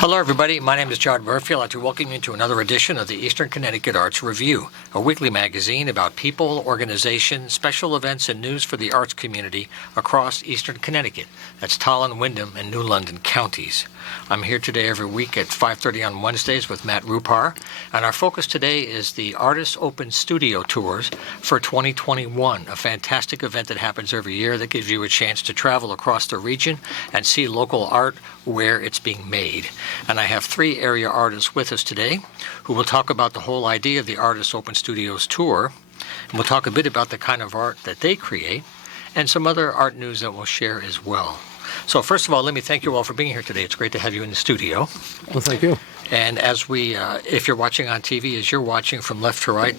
Hello, everybody. My name is John Murphy. I'd like to welcome you to another edition of the Eastern Connecticut Arts Review, a weekly magazine about people, organizations, special events, and news for the arts community across Eastern Connecticut. That's Tolland, Wyndham, and New London counties. I'm here today every week at 5:30 on Wednesdays with Matt Rupar, and our focus today is the Artists Open Studio Tours for 2021, a fantastic event that happens every year that gives you a chance to travel across the region and see local art where it's being made. And I have three area artists with us today who will talk about the whole idea of the Artists Open Studios Tour, and we'll talk a bit about the kind of art that they create and some other art news that we'll share as well. So first of all, let me thank you all for being here today. It's great to have you in the studio. Well, thank you. And as we, if you're watching on TV, as you're watching from left to right,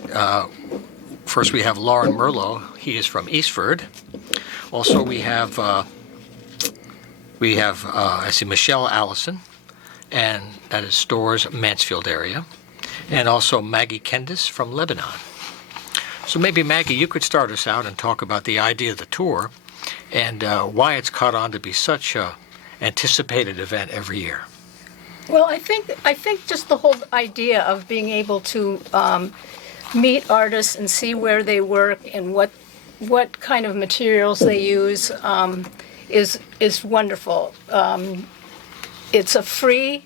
first we have Lauren Merlo. He is from Eastford. Also, we have I see Michelle Allison, and that is Storrs, Mansfield area, and also Maggie Kendis from Lebanon. So maybe Maggie, you could start us out and talk about the idea of the tour and why it's caught on to be such a anticipated event every year. Well, I think just the whole idea of being able to meet artists and see where they work and what kind of materials they use is wonderful. It's a free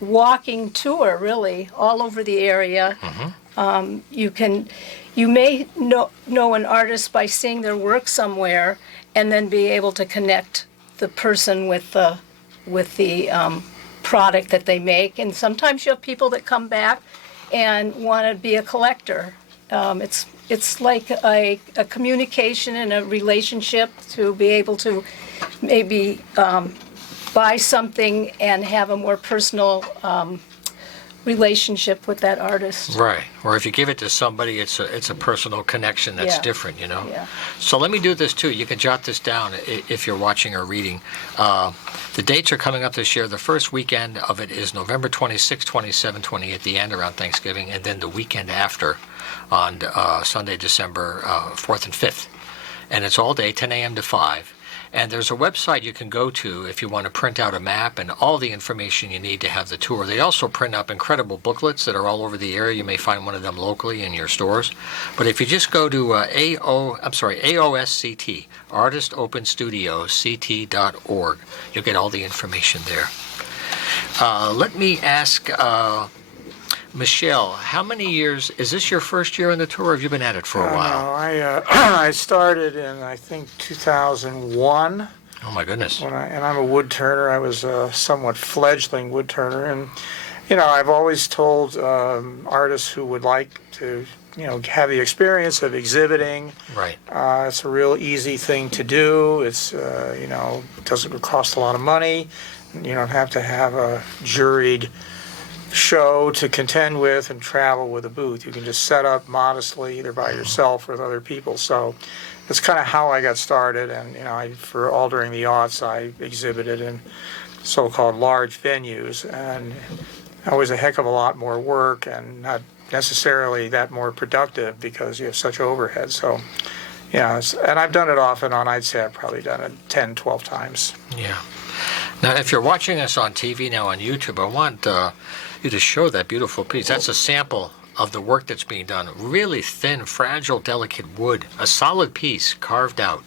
walking tour, really, all over the area. Mm-hmm. You may know an artist by seeing their work somewhere, and then be able to connect the person with the product that they make. And sometimes you have people that come back and want to be a collector. It's like a communication and a relationship to be able to maybe buy something and have a more personal relationship with that artist. Right. Or if you give it to somebody, it's a personal connection that's different, you know? Yeah. So let me do this too. You can jot this down if you're watching or reading. The dates are coming up this year. The first weekend of it is November 26, 27, 28, the end around Thanksgiving, and then the weekend after on Sunday, December 4th and 5th. And it's all day, 10 a.m. to 5. And there's a website you can go to if you want to print out a map and all the information you need to have the tour. They also print up incredible booklets that are all over the area. You may find one of them locally in your stores. But if you just go to AOSCT, Artist Open Studios, CT.org, you'll get all the information there. Let me ask Michelle, how many years, is this your first year on the tour, or have you been at it for a while? No, I started in, I think, 2001. Oh, my goodness. And I'm a wood turner. I was a somewhat fledgling wood turner. And, I've always told artists who would like to, have the experience of exhibiting. Right. It's a real easy thing to do. It's, it doesn't cost a lot of money. You don't have to have a juried show to contend with and travel with a booth. You can just set up modestly, either by yourself or with other people. So that's kind of how I got started. And for all during the aughts, I exhibited in so-called large venues, and that was a heck of a lot more work and not necessarily that more productive because you have such overhead. So and I've done it off and on. I'd say I've probably done it 10, 12 times. Yeah. Now, if you're watching us on TV now on YouTube, I want you to show that beautiful piece. That's a sample of the work that's being done. Really thin, fragile, delicate wood, a solid piece carved out.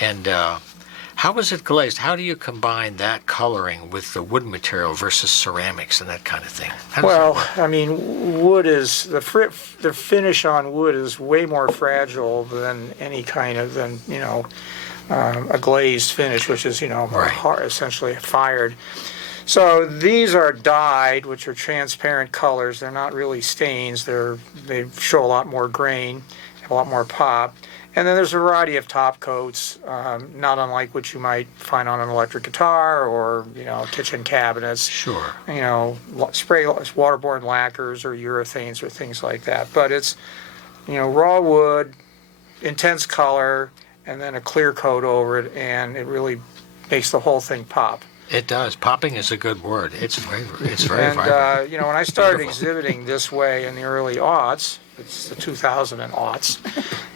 And how is it glazed? How do you combine that coloring with the wood material versus ceramics and that kind of thing? Wood is, the finish on wood is way more fragile than any kind of, a glazed finish, which is, right. Essentially fired. So these are dyed, which are transparent colors. They're not really stains. They show a lot more grain, have a lot more pop. And then there's a variety of top coats, not unlike what you might find on an electric guitar or, kitchen cabinets. Sure. Spray waterborne lacquers or urethanes or things like that. But it's, raw wood, intense color, and then a clear coat over it, and it really makes the whole thing pop. It does. Popping is a good word. It's very And, vibrant. when I started Beautiful. exhibiting this way in the early aughts, it's the 2000 and aughts,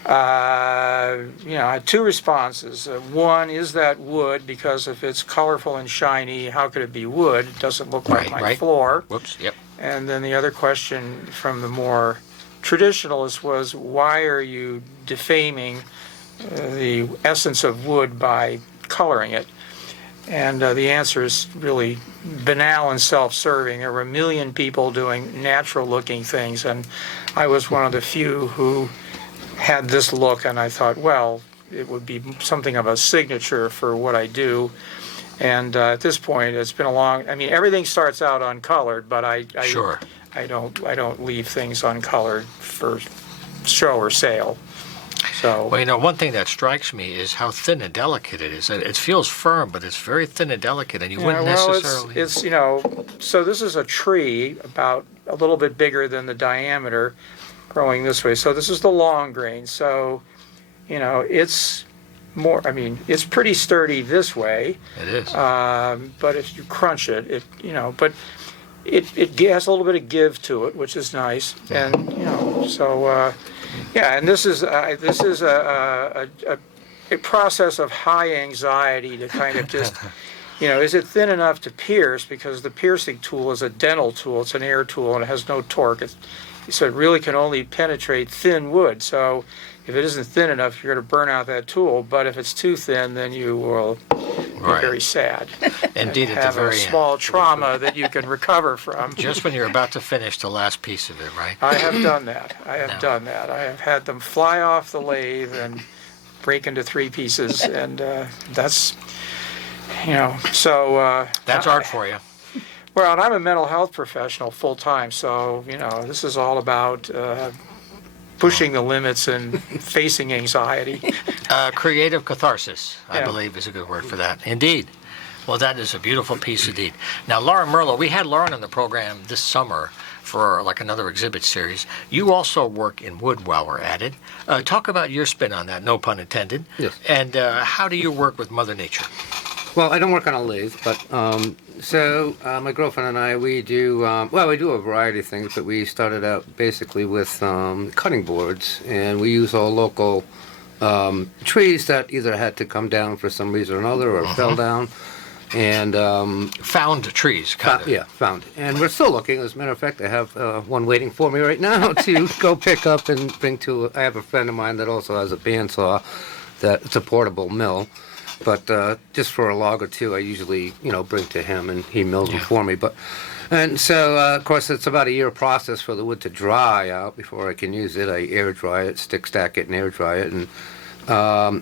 I had two responses. One, is that wood? Because if it's colorful and shiny, how could it be wood? It doesn't look like my floor. Whoops. Yep. And then the other question from the more traditionalist was, why are you defaming the essence of wood by coloring it? And the answer is really banal and self-serving. There were a million people doing natural-looking things, and I was one of the few who had this look, and I thought, well, it would be something of a signature for what I do. And at this point, it's been a long. I mean, everything starts out uncolored, but I Sure. I don't leave things uncolored for show or sale. So. Well, one thing that strikes me is how thin and delicate it is. It feels firm, but it's very thin and delicate, and you wouldn't necessarily. It's so this is a tree about a little bit bigger than the diameter, growing this way. So this is the long grain. So, it's more. I mean, it's pretty sturdy this way. It is. But if you crunch it, but it has a little bit of give to it, which is nice. And so. Yeah, and this is a process of high anxiety to kind of just, is it thin enough to pierce? Because the piercing tool is a dental tool, it's an air tool, and it has no torque. So it really can only penetrate thin wood. So if it isn't thin enough, you're going to burn out that tool. But if it's too thin, then you will be very sad. Indeed, and at have the very a end. small trauma that you can recover from. Just when you're about to finish the last piece of it, right? I have done that. I have had them fly off the lathe and break into three pieces, and that's, so. That's art for you. Well, and I'm a mental health professional full time, so this is all about pushing the limits and facing anxiety. Creative catharsis, I Yeah. believe, is a good word for that. Indeed. Well, that is a beautiful piece indeed. Now, Lauren Merlo, we had Lauren on the program this summer for like another exhibit series. You also work in wood while we're at it. Talk about your spin on that, no pun intended. Yes. And how do you work with Mother Nature? Well, I don't work on a lathe, but my girlfriend and I, we do a variety of things, but we started out basically with cutting boards, and we use all local trees that either had to come down for some reason or another or fell down. And Found trees, kind of. yeah, found. And we're still looking. As a matter of fact, I have one waiting for me right now to go pick up and bring to. I have a friend of mine that also has a bandsaw, that it's a portable mill. But just for a log or two, I usually, bring to him, and he mills them for me. And so, of course, it's about a year process for the wood to dry out before I can use it. I air dry it, stick stack it, and air dry it, and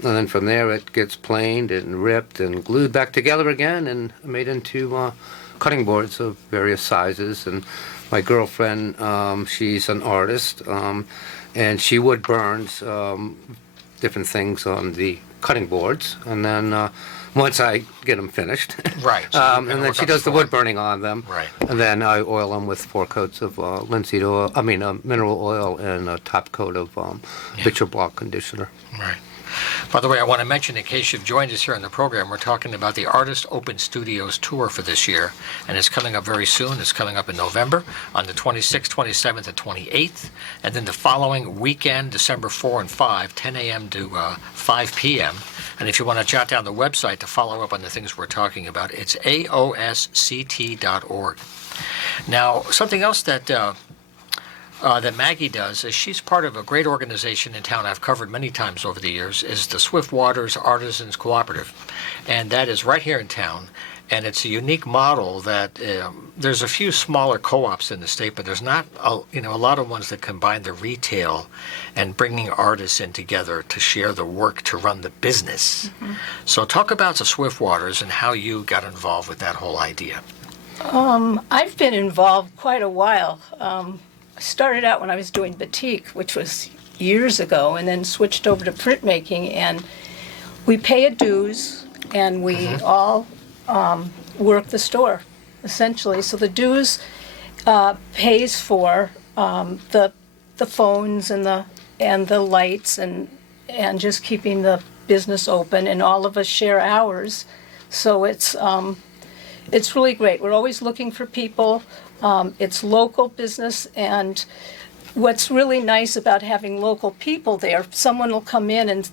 then from there it gets planed and ripped and glued back together again and made into cutting boards of various sizes. And my girlfriend, she's an artist, and she wood burns different things on the cutting boards, and then once I get them finished, Right. So and then she does the wood burning on them, Right. and then I oil them with 4 coats of linseed oil. Mineral oil, and a top coat of bitumen block conditioner. Right. By the way, I want to mention, in case you've joined us here on the program, we're talking about the Artist Open Studios tour for this year, and it's coming up very soon. It's coming up in November on the 26th, 27th, and 28th, and then the following weekend, December 4 and 5, 10 a.m. to 5 p.m. And if you want to jot down the website to follow up on the things we're talking about, it's aosct.org. Now, something else that Maggie does is she's part of a great organization in town I've covered many times over the years, is the Swift Waters Artisans Cooperative. And that is right here in town. And it's a unique model that there's a few smaller co-ops in the state, but there's not a lot of ones that combine the retail and bringing artists in together to share the work to run the business. Mm-hmm. So talk about the Swift Waters and how you got involved with that whole idea. I've been involved quite a while. I started out when I was doing batik, which was years ago, and then switched over to printmaking. And we pay a dues, and we all work the store, essentially. So the dues pays for the phones and the lights and just keeping the business open, and all of us share hours. So it's it's really great. We're always looking for people. It's local business, and what's really nice about having local people there, someone will come in and,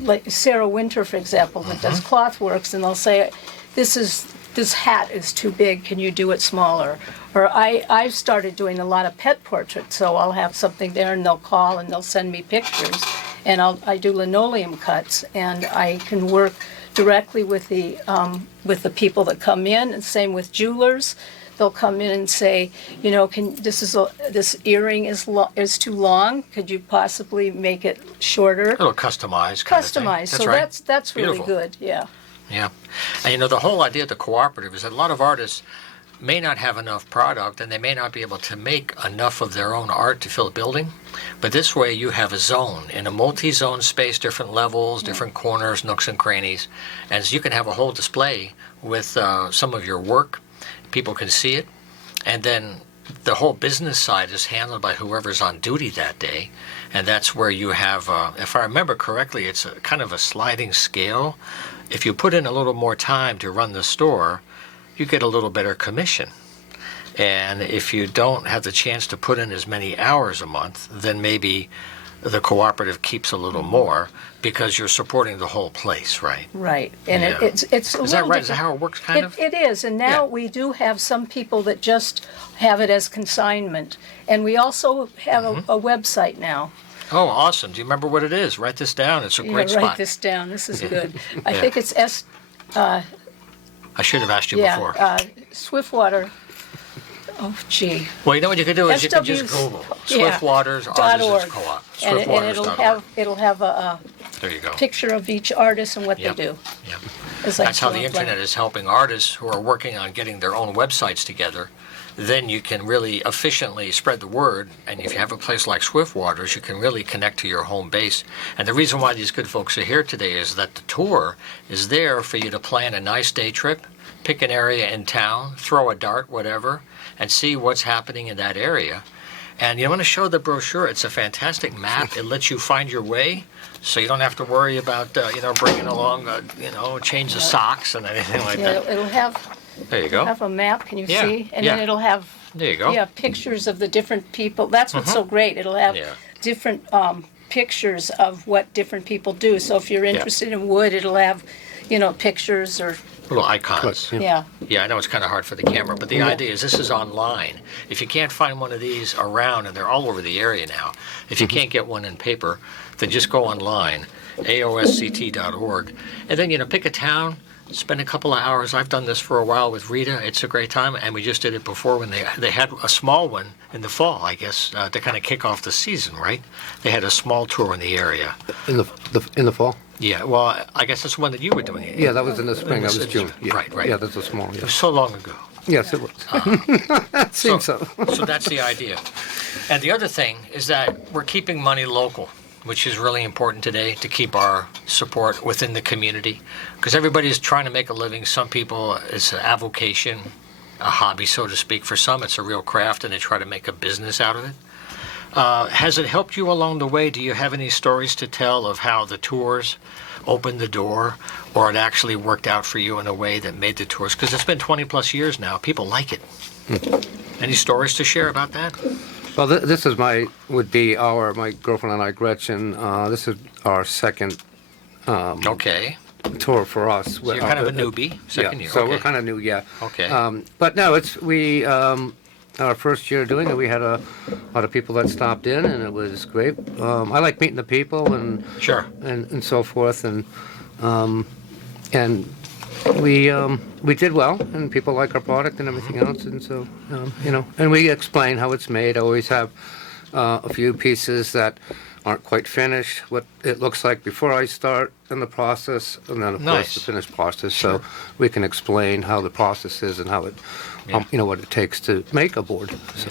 like Sarah Winter, for example, that does Clothworks, and they'll say, this hat is too big, can you do it smaller? Or I've started doing a lot of pet portraits, so I'll have something there and they'll call and they'll send me pictures. And I do linoleum cuts, and I can work directly with the people that come in, and same with jewelers. They'll come in and say, you know, this earring is too long. Could you possibly make it shorter? A little customized. Kind of thing. Customized. That's So right. that's really Beautiful. good. Yeah. Yeah. And you know, the whole idea of the cooperative is that a lot of artists may not have enough product and they may not be able to make enough of their own art to fill a building. But this way you have a zone in a multi-zone space, different levels, different corners, nooks and crannies. And so you can have a whole display with some of your work. People can see it. And then the whole business side is handled by whoever's on duty that day. And that's where you have, if I remember correctly, it's a kind of a sliding scale. If you put in a little more time to run the store, you get a little better commission. And if you don't have the chance to put in as many hours a month, then maybe the cooperative keeps a little more because you're supporting the whole place, right? Right. And Yeah. it's a Is that little right? Is that different. how it works, kind of? It is, and now Yeah. we do have some people that just have it as consignment. And we also have a website now. Oh, awesome. Do you remember what it is? Write this down. It's a great Write spot. this down. This is good. I Yeah. think it's I should have asked you before. Swiftwater. Oh, gee. Well, you know what you could do is you could just SW's Google yeah, Swiftwater's .org. Artisans Co-op. And Swiftwaters.org. it'll have a There you go. picture of each artist and what Yep. they do. Yep. It's like That's how the Philip internet Leonard. is helping artists who are working on getting their own websites together. Then you can really efficiently spread the word. And if you have a place like Swiftwater's, you can really connect to your home base. And the reason why these good folks are here today is that the tour is there for you to plan a nice day trip, pick an area in town, throw a dart, whatever, and see what's happening in that area. And you want to show the brochure. It's a fantastic map. It lets you find your way, so you don't have to worry about bringing along a change of socks and anything like Yeah, that. it'll have There you go. a map. Can you Yeah, see? And yeah. then it'll have There you go. yeah pictures of the different people. That's what's so great. It'll have Yeah. different pictures of what different people do. So if you're interested in wood, it'll have pictures or Little icons. yeah. Yeah, I know it's kind of hard for the camera, but the idea is this is online. If you can't find one of these around, and they're all over the area now, if you can't get one in paper, then just go online, aosct.org, and then, pick a town, spend a couple of hours. I've done this for a while with Rita. It's a great time, and we just did it before when they had a small one in the fall, I guess, to kind of kick off the season, right? They had a small tour in the area. In the fall? Yeah, well, I guess that's the one that you were doing. Yeah, that was in the spring. That was It's- June. Yeah. right. Yeah, that's a small. It Yeah. was so long ago. Yes, it was. Seems so. So that's the idea. And the other thing is that we're keeping money local, which is really important today to keep our support within the community. Because everybody's trying to make a living. Some people, it's an avocation, a hobby, so to speak. For some, it's a real craft, and they try to make a business out of it. Has it helped you along the way? Do you have any stories to tell of how the tours opened the door, or it actually worked out for you in a way that made the tours? Because it's been 20 plus years now. People like it. Any stories to share about that? Well, this is my girlfriend and I, Gretchen. This is our second Okay. tour for us. So you're kind of a newbie, second year. So okay. we're kind of new, yeah. Okay. But no, our first year doing it, we had a lot of people that stopped in, and it was great. I like meeting the people and Sure. and so forth, and we did well, and people like our product and everything else, and so and we explain how it's made. I always have a few pieces that aren't quite finished, what it looks like before I start in the process, and then of Nice. course the finished process. So we can explain how the process is and how it, Yeah. what it takes to make a board. So.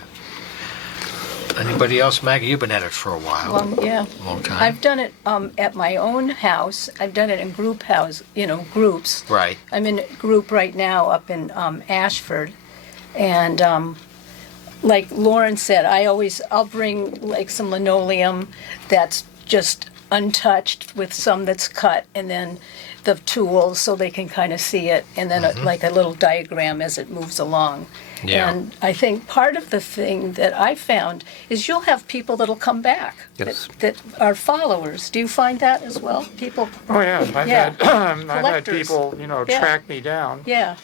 Anybody else, Maggie? You've been at it for a while. Yeah. Long time. I've done it at my own house. I've done it in groups. Right. I'm in a group right now up in Ashford, and like Lauren said, I'll bring like some linoleum that's just untouched with some that's cut, and then the tools so they can kind of see it, and then like a little diagram as it moves along. Yeah. And I think part of the thing that I found is you'll have people that'll come back Yes. that are followers. Do you find that as well? People, Oh, yeah, I've Yeah. had, I've had Collectors. people, Yeah. track me down. yeah,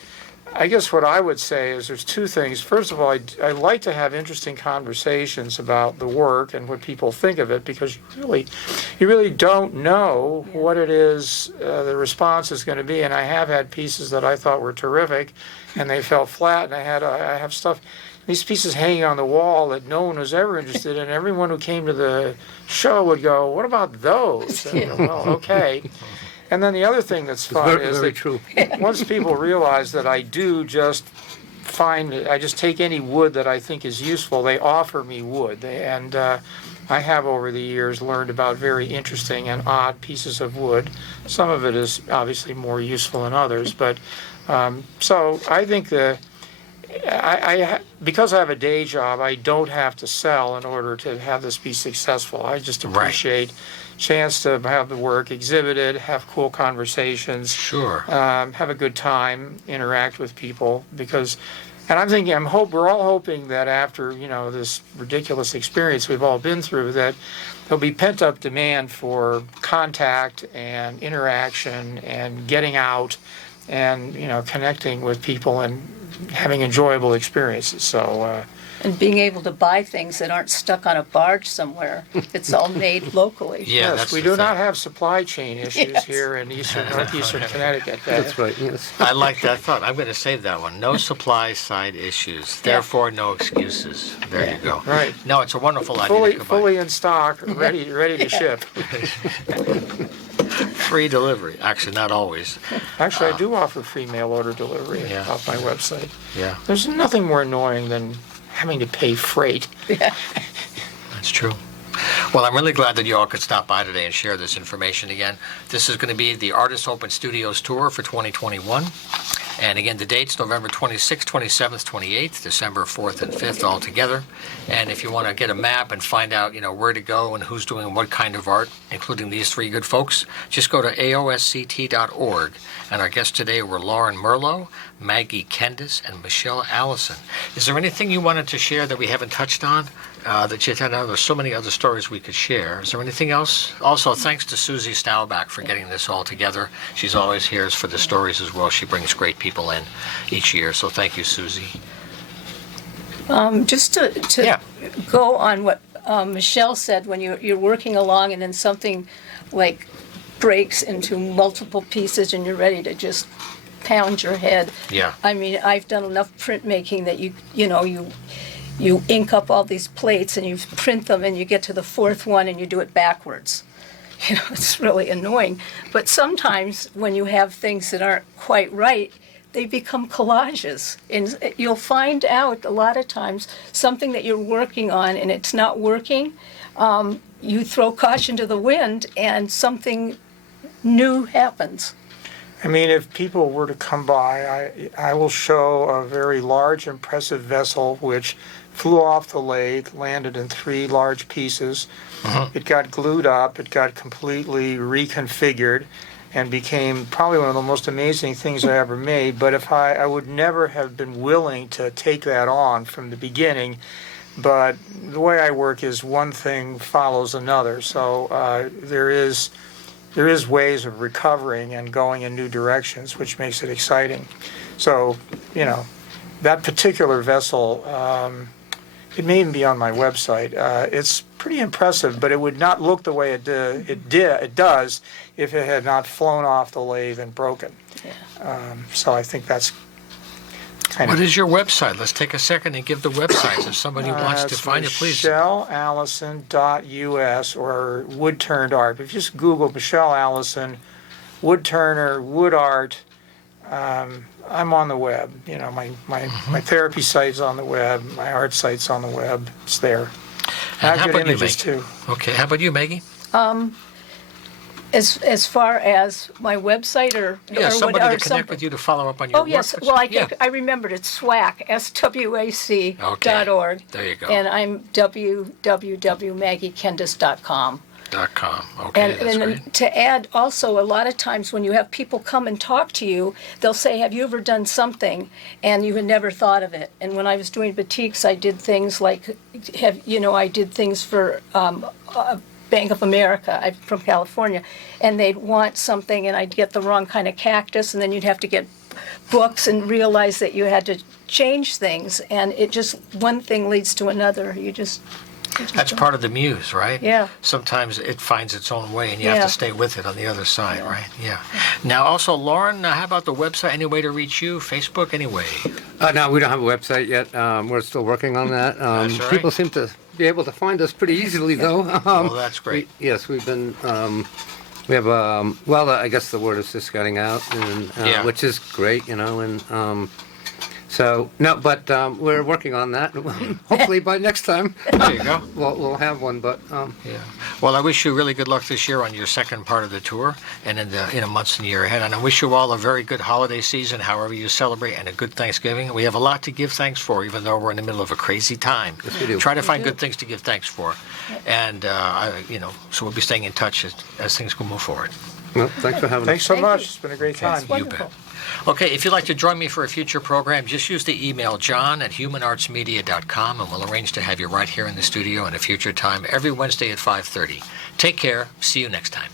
I guess what I would say is there's two things. First of all, I like to have interesting conversations about the work and what people think of it, because you really don't know what it is the response is going to be. And I have had pieces that I thought were terrific, and they fell flat. And I have stuff, these pieces hanging on the wall that no one was ever interested in. Everyone who came to the show would go, "What about those?" And I go, well, okay. And then the other thing that's fun Very, is very that true. once people realize that I just take any wood that I think is useful, they offer me wood. I have over the years learned about very interesting and odd pieces of wood. Some of it is obviously more useful than others, but so I think because I have a day job, I don't have to sell in order to have this be successful. I just Right. appreciate chance to have the work exhibited, have cool conversations, Sure. have a good time, interact with people. And I'm thinking, we're all hoping that after this ridiculous experience we've all been through, that there'll be pent up demand for contact and interaction and getting out and connecting with people and having enjoyable experiences. So. and being able to buy things that aren't stuck on a barge somewhere. It's all made locally. Yeah, Yes, that's we the do not thing. have supply chain issues Yes. here in northeastern Connecticut. That's right, yes. I like that thought. I'm going to save that one. No supply side issues, therefore no excuses. There you go. Right. No, it's a wonderful idea. to combine. Fully in stock, ready to ship. Free delivery. Actually, not always. Actually, I do offer free mail order delivery Yeah. off my website. Yeah, There's nothing more annoying than having to pay freight. Yeah. that's true. Well, I'm really glad that you all could stop by today and share this information again. This is going to be the Artists Open Studios Tour for 2021. And again, the dates, November 26th, 27th, 28th, December 4th and 5th all together. And if you want to get a map and find out, where to go and who's doing what kind of art, including these three good folks, just go to aosct.org. And our guests today were Lauren Merlo, Maggie Kendis, and Michelle Allison. Is there anything you wanted to share that we haven't touched on? That you had? There's so many other stories we could share. Is there anything else? Also, thanks to Susie Staubach for getting this all together. She's always here for the stories as well. She brings great people in each year. So thank you, Susie. Just to Yeah. go on what Michelle said, when you're working along and then something like breaks into multiple pieces and you're ready to just pound your head. Yeah. I mean, I've done enough printmaking that you ink up all these plates and you print them and you get to the fourth one and you do it backwards. It's really annoying. But sometimes when you have things that aren't quite right, they become collages. And you'll find out a lot of times something that you're working on and it's not working, you throw caution to the wind and something new happens. I mean, if people were to come by, I will show a very large, impressive vessel which flew off the lathe, landed in 3 large pieces. It got glued up, it got completely reconfigured, and became probably one of the most amazing things I ever made. But if I would never have been willing to take that on from the beginning. But the way I work is one thing follows another. So there is ways of recovering and going in new directions, which makes it exciting. So, that particular vessel, it may even be on my website. It's pretty impressive, but it would not look the way it does if it had not flown off the lathe and broken. So I think that's kind What of. is your website? Let's take a second and give the websites. If somebody wants to It's find it, please. michelleallison.us or wood turned art. If you just Google Michelle Allison, wood turner, wood art, I'm on the web. My therapy site's on the web. My art site's on the web. It's there. I And how have good about you, images Maggie? too. Okay, how about you, Maggie? As far as my website or Somebody or to connect with you to follow up on your Oh, work. yes. Well, I remembered it's SWAC, SWAC.org. There you go. And I'm www.maggiekendis.com. .com. Okay, that's And great. then to add also, a lot of times when you have people come and talk to you, they'll say, have you ever done something? And you had never thought of it. And when I was doing boutiques, I did things like, I did things for Bank of America. I'm from California. And they'd want something, and I'd get the wrong kind of cactus, and then you'd have to get books and realize that you had to change things. And it just, one thing leads to another. You just That's part of the muse, right? Yeah. Sometimes it finds its own way, and you have Yeah. to stay with it on the other side, right? Yeah. Now, also, Lauren, how about the website? Any way to reach you? Facebook? Any way? No, we don't have a website yet. We're still working on that. That's all right. People seem to be able to find us pretty easily, though. Well, that's great. Yes, we've been. We have. I guess the word is just getting out, and Yeah. which is great, and. So no, but we're working on that. Hopefully by next time There you go. we'll have one. But Yeah. Well, I wish you really good luck this year on your second part of the tour and in the months and year ahead. And I wish you all a very good holiday season, however you celebrate, and a good Thanksgiving. We have a lot to give thanks for, even though we're in the middle of a crazy time. Yes, we do. Try to find good things to give thanks for. And, so we'll be staying in touch as things will move forward. well, thanks for having Thanks us. so Thank much. you. It's been a great Okay. time. You wonderful. bet. Okay, if you'd like to join me for a future program, just use the email john@humanartsmedia.com, and we'll arrange to have you right here in the studio at a future time every Wednesday at 5:30. Take care. See you next time.